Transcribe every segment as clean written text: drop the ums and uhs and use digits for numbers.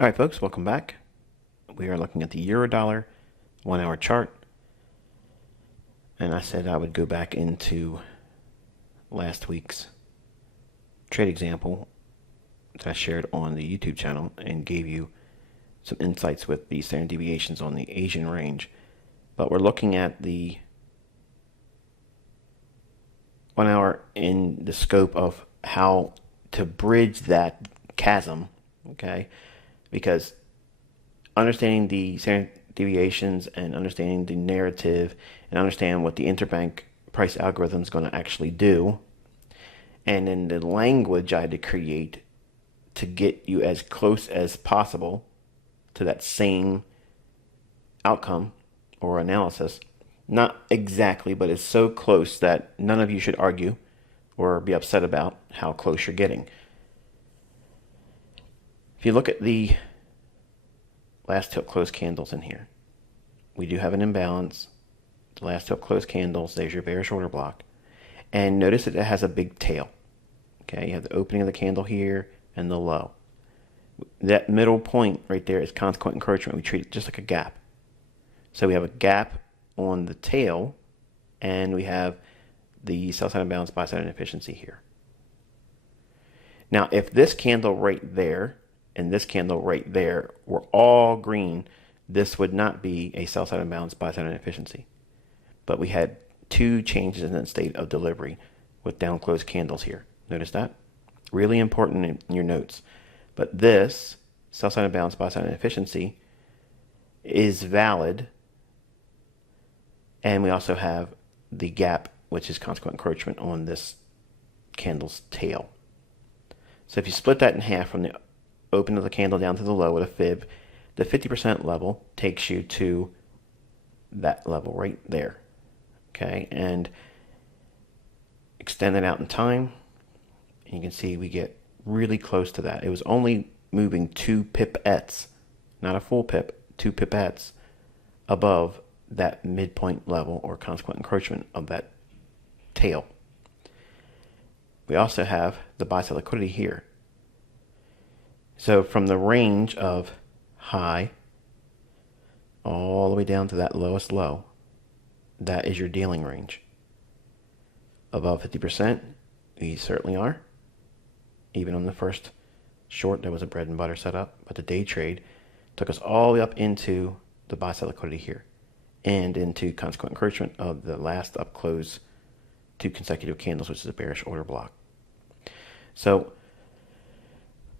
All right, folks, welcome back. We are looking at the Eurodollar 1 hour chart. And I said I would go back into last week's trade example that I shared on the YouTube channel and gave you some insights with the standard deviations on the Asian range. But we're looking at the 1 hour in the scope of how to bridge that chasm, okay? Because understanding the standard deviations and understanding the narrative and understand what the interbank price algorithm is going to actually do, and then the language I had to create to get you as close as possible to that same outcome or analysis. Not exactly, but it's so close that none of you should argue or be upset about how close you're getting. If you look at the last till close candles in here, we do have an imbalance. The last till close candles, there's your bearish order block. And notice that it has a big tail. Okay, you have the opening of the candle here and the low. That middle point right there is consequent encroachment. We treat it just like a gap. So we have a gap on the tail, and we have the sell side imbalance, buy side inefficiency here. Now, if this candle right there and this candle right there were all green, this would not be a sell side imbalance, buy side inefficiency. But we had two changes in the state of delivery with down closed candles here. Notice that? Really important in your notes. But this sell side imbalance, buy side inefficiency is valid. And we also have the gap, which is consequent encroachment on this candle's tail. So if you split that in half from the open of the candle down to the low with a fib, the 50% level takes you to that level right there. Okay, and extend it out in time, and you can see we get really close to that. It was only moving 2 pipettes, not a full pip, 2 pipettes above that midpoint level or consequent encroachment of that tail. We also have the buy side liquidity here. So from the range of high all the way down to that lowest low, that is your dealing range. Above 50%, we certainly are. Even on the first short, there was a bread and butter setup, but the day trade took us all the way up into the buy side liquidity here and into consequent encroachment of the last up close 2 consecutive candles, which is a bearish order block. So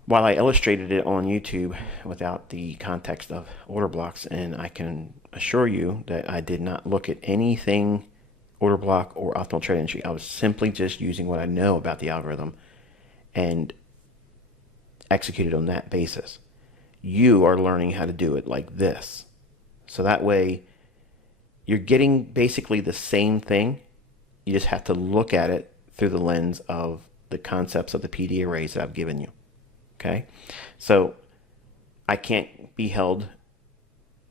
while I illustrated it on YouTube without the context of order blocks, and I can assure you that I did not look at anything order block or optimal trade entry. I was simply just using what I know about the algorithm and executed on that basis. You are learning how to do it like this. So that way you're getting basically the same thing. You just have to look at it through the lens of the concepts of the PD arrays that I've given you. Okay, so I can't be held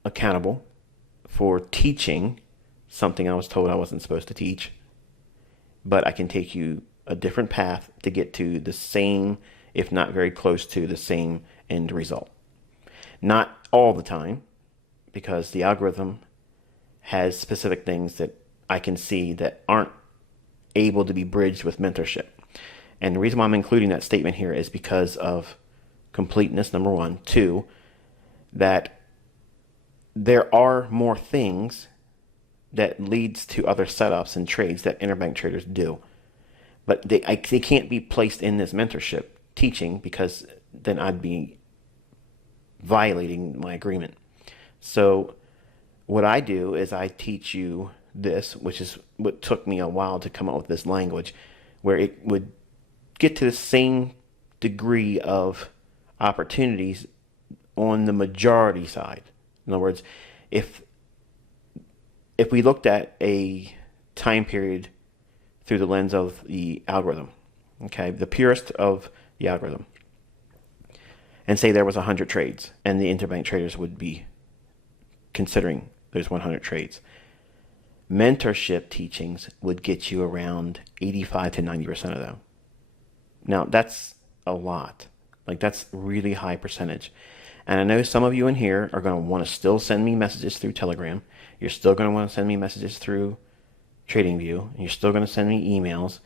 accountable for teaching something I was told I wasn't supposed to teach, but I can take you a different path to get to the same, if not very close to the same end result. Not all the time, because the algorithm has specific things that I can see that aren't able to be bridged with mentorship. And the reason why I'm including that statement here is because of completeness, number one. Two, that there are more things that leads to other setups and trades that interbank traders do. But they can't be placed in this mentorship teaching, because then I'd be violating my agreement. So what I do is I teach you this, which is what took me a while to come up with this language, where it would get to the same degree of opportunities on the majority side. In other words, if we looked at a time period through the lens of the algorithm, okay, the purest of the algorithm, and say there was 100 trades, and the interbank traders would be considering those 100 trades, mentorship teachings would get you around 85 to 90% of them. Now, that's a lot, Like that's really high percentage. And I know some of you in here are going to want to still send me messages through Telegram. You're still going to want to send me messages through TradingView. And you're still going to send me emails.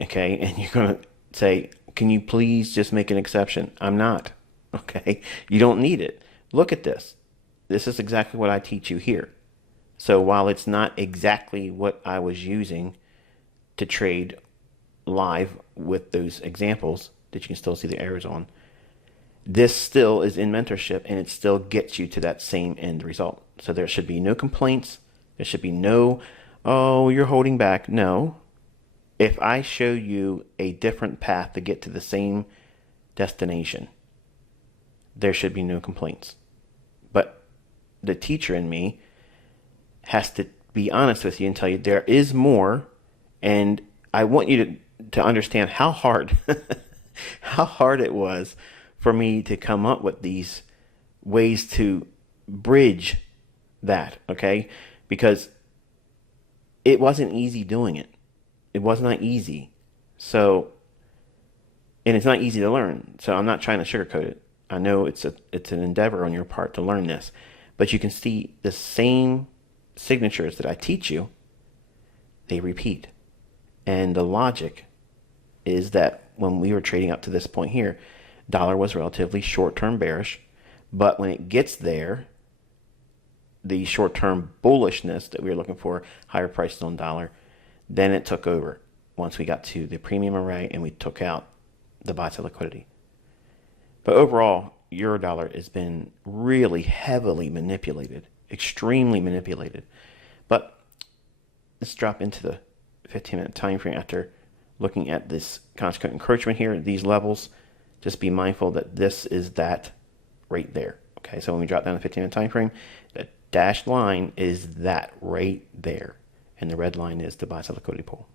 Okay. And you're going to say, can you please just make an exception? I'm not. Okay. You don't need it. Look at this. This is exactly what I teach you here. So while it's not exactly what I was using to trade live with those examples that you can still see the arrows on, this still is in mentorship and it still gets you to that same end result. So there should be no complaints. There should be no, oh, you're holding back. No. If I show you a different path to get to the same destination, there should be no complaints. But the teacher in me has to be honest with you and tell you there is more, and I want you to understand how hard how hard it was for me to come up with these ways to bridge that, okay? Because it wasn't easy doing it. It was not easy. So, and it's not easy to learn. So I'm not trying to sugarcoat it. I know it's an endeavor on your part to learn this, but you can see the same signatures that I teach you, they repeat. And the logic is that when we were trading up to this point here, dollar was relatively short-term bearish, but when it gets there, the short-term bullishness that we were looking for, higher prices on dollar, then it took over once we got to the premium array and we took out the buy-side liquidity. But overall, euro dollar has been really heavily manipulated, extremely manipulated. But let's drop into the 15-minute time frame after looking at this consequent encroachment here, these levels. Just be mindful that this is that right there. Okay, so when we drop down the 15-minute time frame, the dashed line is that right there, and the red line is the buy-side liquidity pool.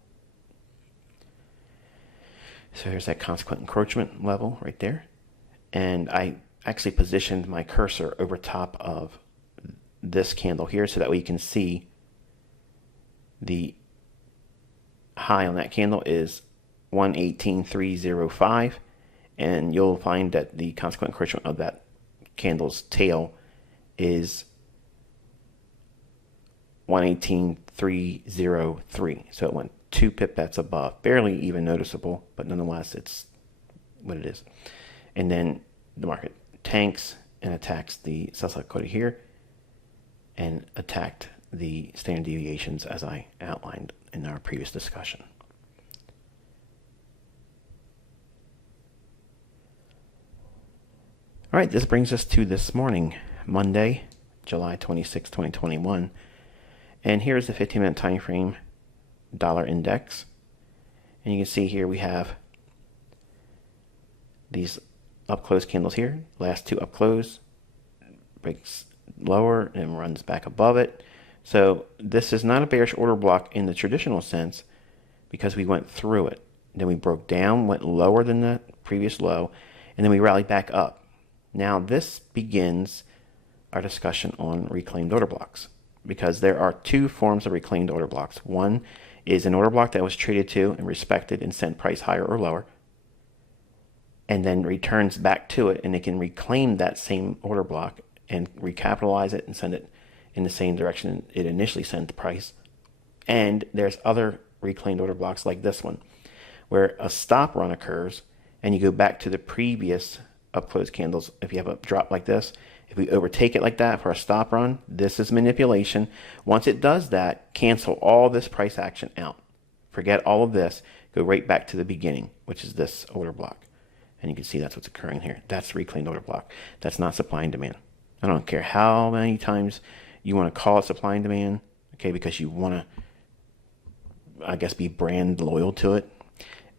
So here's that consequent encroachment level right there, and I actually positioned my cursor over top of this candle here so that way you can see the high on that candle is 118.305, and you'll find that the consequent encroachment of that candle's tail is 118.303. So it went 2 pipettes above, barely even noticeable, but nonetheless it's what it is. And then the market tanks and attacks the sell side liquidity here and attacked the standard deviations as I outlined in our previous discussion. All right, this brings us to this morning, Monday, July 26, 2021. And here's the 15-minute time frame dollar index. And you can see here we have these up close candles here. Last two up close, breaks lower and runs back above it. So this is not a bearish order block in the traditional sense because we went through it. Then we broke down, went lower than the previous low, and then we rallied back up. Now this begins our discussion on reclaimed order blocks, because there are two forms of reclaimed order blocks. One is an order block that was traded to and respected and sent price higher or lower, and then returns back to it, and it can reclaim that same order block and recapitalize it and send it in the same direction it initially sent the price. And there's other reclaimed order blocks like this one, where a stop run occurs and you go back to the previous up close candles. If you have a drop like this, if we overtake it like that for a stop run, this is manipulation. Once it does that, cancel all this price action out. Forget all of this. Go right back to the beginning, which is this order block. And you can see that's what's occurring here. That's the reclaimed order block. That's not supply and demand. I don't care how many times you want to call it supply and demand, okay, because you want to, I guess, be brand loyal to it.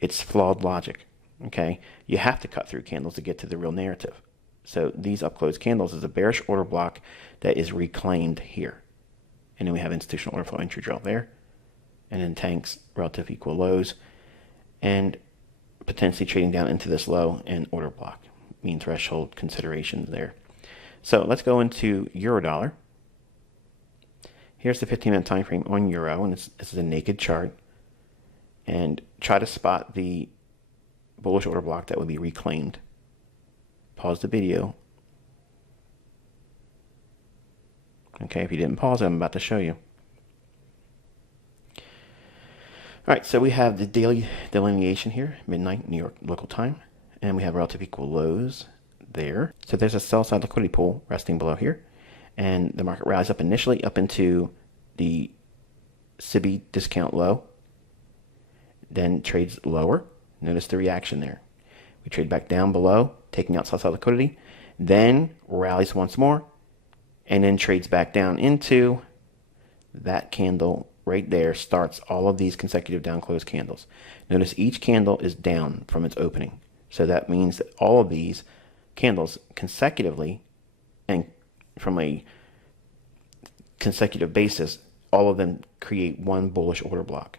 It's flawed logic, okay? You have to cut through candles to get to the real narrative. So these up close candles is a bearish order block that is reclaimed here. And then we have institutional order flow entry drill there. And then tanks, relative equal lows. And potentially trading down into this low and order block. Mean threshold considerations there. So let's go into euro dollar. Here's the 15-minute time frame on euro, and this is a naked chart. And try to spot the bullish order block that would be reclaimed. pause the video. Okay, if you didn't pause it, I'm about to show you. All right, so we have the daily delineation here, midnight New York local time, and we have relative equal lows there. So there's a sell side liquidity pool resting below here, and the market rallies up initially up into the SIBI discount low, then trades lower. Notice the reaction there. We trade back down below, taking out sell side liquidity, then rallies once more, and then trades back down into that candle right there. Starts all of these consecutive down close candles. Notice each candle is down from its opening. So that means that all of these candles consecutively and from a consecutive basis, all of them create one bullish order block.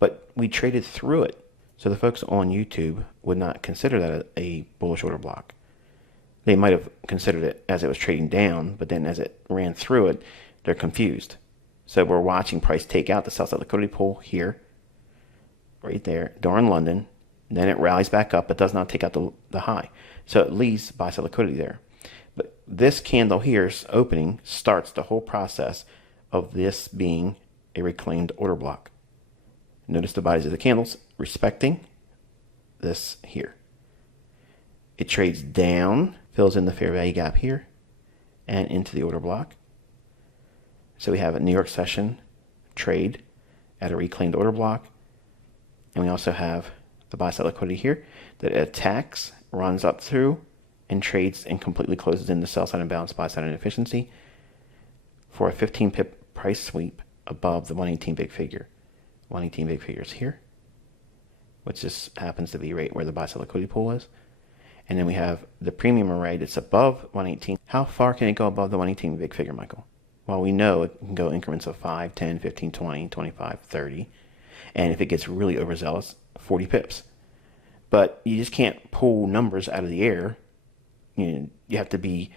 But we traded through it. So the folks on YouTube would not consider that a bullish order block. They might have considered it as it was trading down, but then as it ran through it, they're confused. So we're watching price take out the sell side liquidity pool here, right there, during London. Then it rallies back up, but does not take out the high. So it leaves buy side liquidity there. But this candle here's opening starts the whole process of this being a reclaimed order block. Notice the bodies of the candles respecting this here. It trades down, fills in the fair value gap here, and into the order block. So we have a New York session trade at a reclaimed order block. And we also have the buy side liquidity here that attacks, runs up through, and trades and completely closes in the sell side imbalance, buy side inefficiency for a 15 pip price sweep above the 118 big figure. 118 big figures here, which just happens to be right where the buy side liquidity pool is. And then we have the premium array that's above 118. How far can it go above the 118 big figure, Michael? Well, we know it can go increments of 5, 10, 15, 20, 25, 30. And if it gets really overzealous, 40 pips. But you just can't pull numbers out of the air. You have to be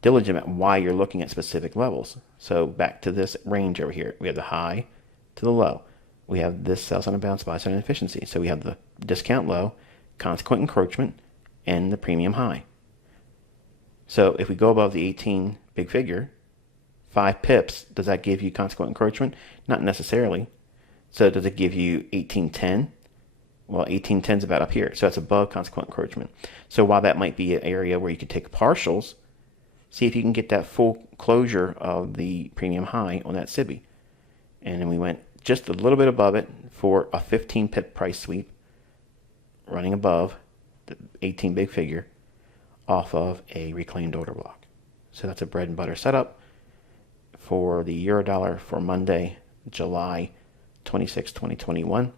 diligent at why you're looking at specific levels. So back to this range over here. We have the high to the low. We have this sell side imbalance, buy side inefficiency. So we have the discount low, consequent encroachment, and the premium high. So if we go above the 18 big figure, 5 pips, does that give you consequent encroachment? Not necessarily. So does it give you 1810? Well, 1810 is about up here, so that's above consequent encroachment. So while that might be an area where you could take partials, see if you can get that full closure of the premium high on that SIBI. And then we went just a little bit above it for a 15 pip price sweep, running above the 18 big figure off of a reclaimed order block. So that's a bread and butter setup for the euro dollar for Monday, July 26, 2021.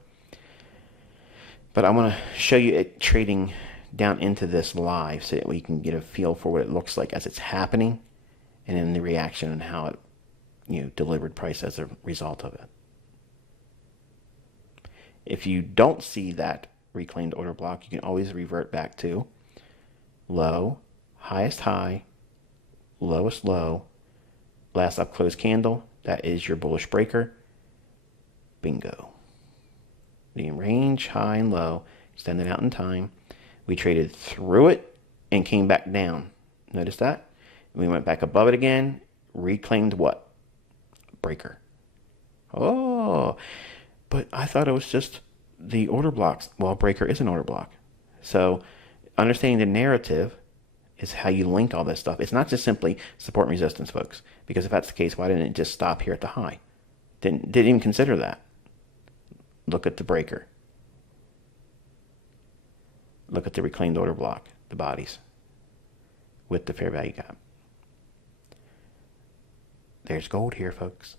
But I want to show you it trading down into this live so that we can get a feel for what it looks like as it's happening, and then the reaction and how it delivered price as a result of it. If you don't see that reclaimed order block, you can always revert back to low, highest high, lowest low, last up close candle. That is your bullish breaker. Bingo. The range, high and low, extended out in time. We traded through it and came back down. Notice that? We went back above it again, reclaimed what? Breaker. Oh, but I thought it was just the order blocks. Well, breaker is an order block. So understanding the narrative is how you link all this stuff. It's not just simply support and resistance, folks. Because if that's the case, why didn't it just stop here at the high? Didn't even consider that. Look at the breaker. Look at the reclaimed order block, the bodies, with the fair value gap. There's gold here, folks.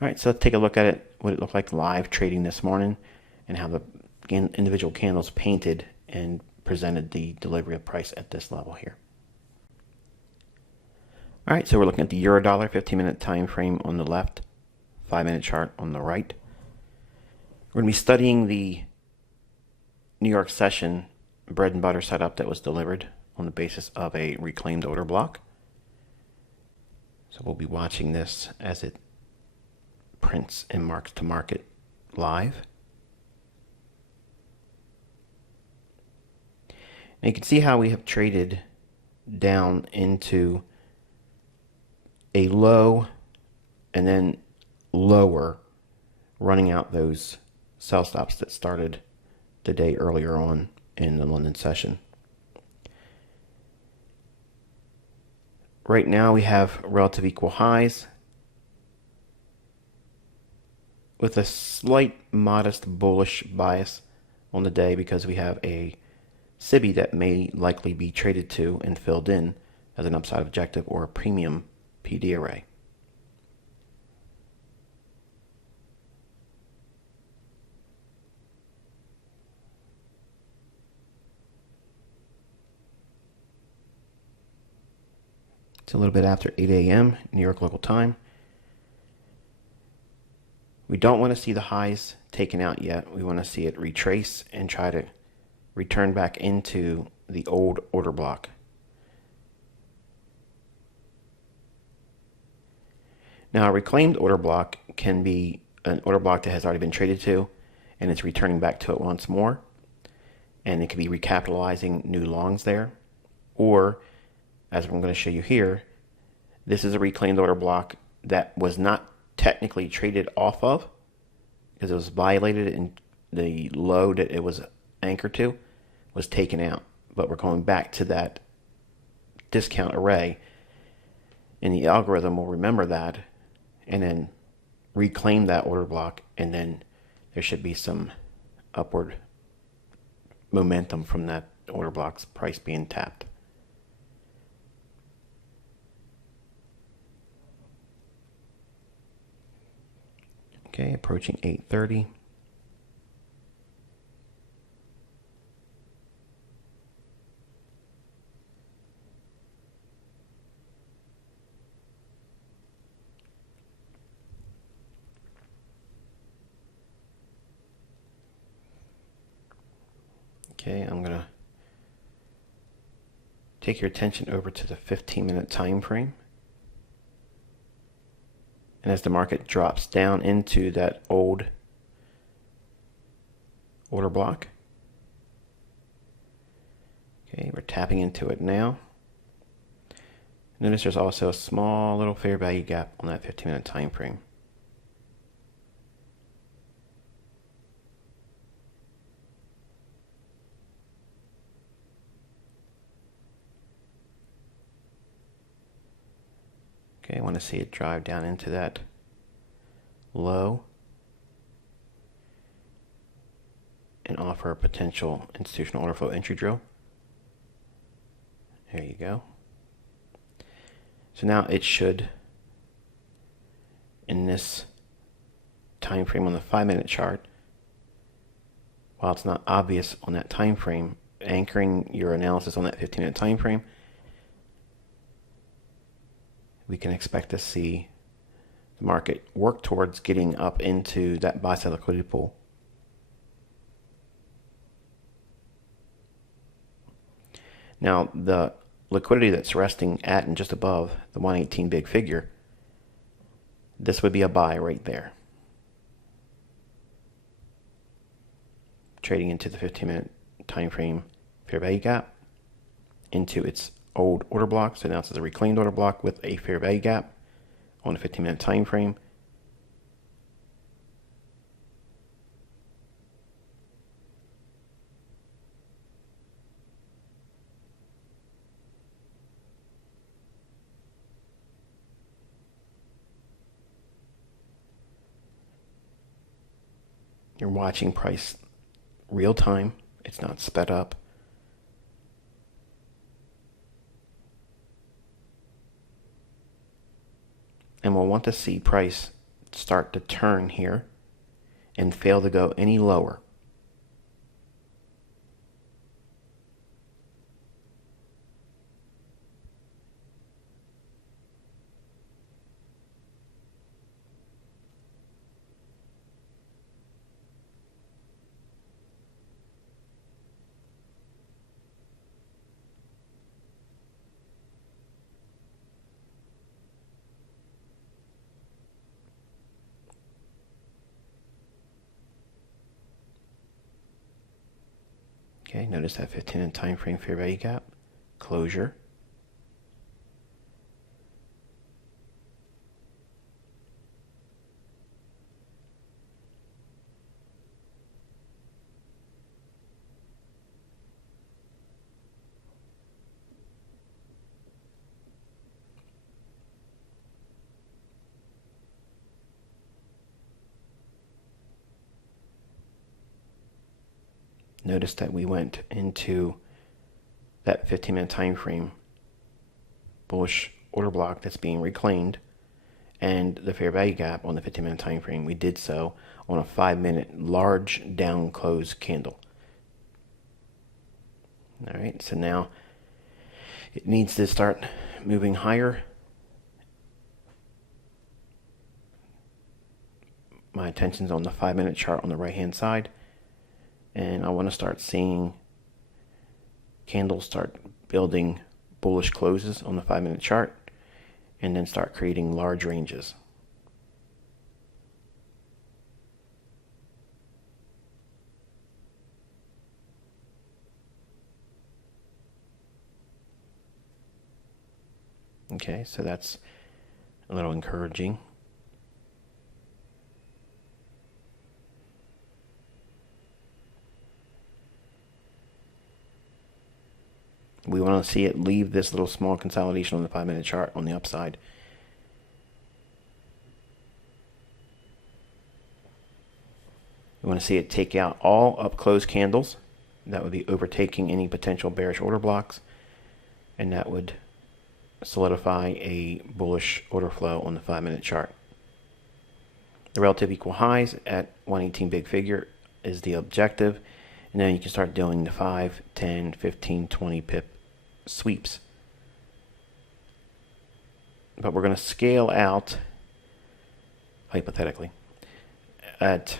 All right, so let's take a look at it, what it looked like live trading this morning, and how the individual candles painted and presented the delivery of price at this level here. All right, so we're looking at the euro dollar 15-minute time frame on the left, 5-minute chart on the right. We're going to be studying the New York session bread and butter setup that was delivered on the basis of a reclaimed order block. So we'll be watching this as it prints and marks to market live. And you can see how we have traded down into a low and then lower, running out those sell stops that started the day earlier on in the London session. Right now we have relative equal highs with a slight modest bullish bias on the day because we have a SIBI that may likely be traded to and filled in as an upside objective or a premium PD array. It's a little bit after 8 a.m. New York local time. We don't want to see the highs taken out yet. We want to see it retrace and try to return back into the old order block. Now, a reclaimed order block can be an order block that has already been traded to and it's returning back to it once more. And it could be recapitalizing new longs there. Or, as I'm going to show you here, this is a reclaimed order block that was not technically traded off of because it was violated and the low that it was anchored to was taken out. But we're going back to that discount array, and the algorithm will remember that and then reclaim that order block, and then there should be some upward momentum from that order block's price being tapped. Okay, approaching 8:30. Okay, I'm going to take your attention over to the 15-minute time frame. And as the market drops down into that old order block, okay, we're tapping into it now. Notice there's also a small little fair value gap on that 15-minute time frame. Okay, I want to see it drive down into that low and offer a potential institutional order flow entry drill. There you go. So now it should, in this time frame on the 5-minute chart, while it's not obvious on that time frame, anchoring your analysis on that 15-minute time frame, we can expect to see the market work towards getting up into that buy-side liquidity pool. Now, the liquidity that's resting at and just above the 118 big figure, this would be a buy right there. Trading into the 15-minute time frame fair value gap, into its old order block. So now it's a reclaimed order block with a fair value gap on the 15-minute time frame. You're watching price real time. It's not sped up. And we'll want to see price start to turn here and fail to go any lower. Okay, notice that 15-minute time frame fair value gap, closure, notice that we went into that 15-minute time frame bullish order block that's being reclaimed, and the fair value gap on the 15-minute time frame, we did so on a 5-minute large down close candle. All right, so now it needs to start moving higher. My attention's on the 5-minute chart on the right hand side, and I want to start seeing candles start building bullish closes on the 5-minute chart, and then start creating large ranges. Okay, so that's a little encouraging. We want to see it leave this little small consolidation on the 5-minute chart on the upside. We want to see it take out all up close candles. That would be overtaking any potential bearish order blocks, and that would solidify a bullish order flow on the 5-minute chart. The relative equal highs at 118 big figure is the objective, and then you can start doing the 5, 10, 15, 20 pip sweeps. But we're going to scale out, hypothetically, at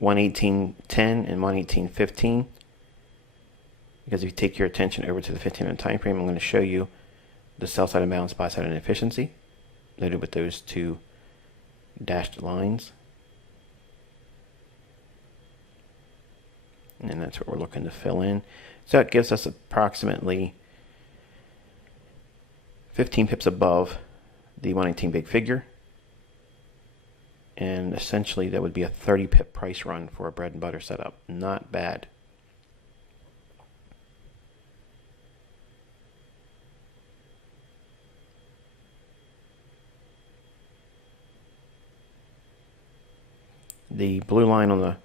118.10 and 118.15, because if you take your attention over to the 15-minute time frame, I'm going to show you the sell side imbalance, buy side inefficiency, noted with those two dashed lines. And that's what we're looking to fill in. So it gives us approximately 15 pips above the 118 big figure. And essentially that would be a 30 pip price run for a bread and butter setup. Not bad. The blue line on the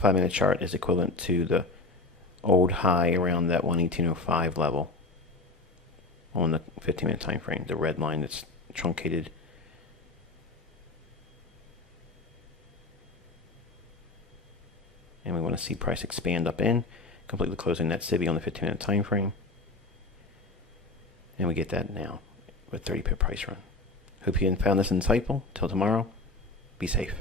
5-minute chart is equivalent to the old high around that 118.05 level on the 15-minute time frame. The red line that's truncated. And we want to see price expand up in, completely closing that SIBI on the 15-minute time frame. And we get that now with 30 pip price run. Hope you found this insightful. Till tomorrow, be safe.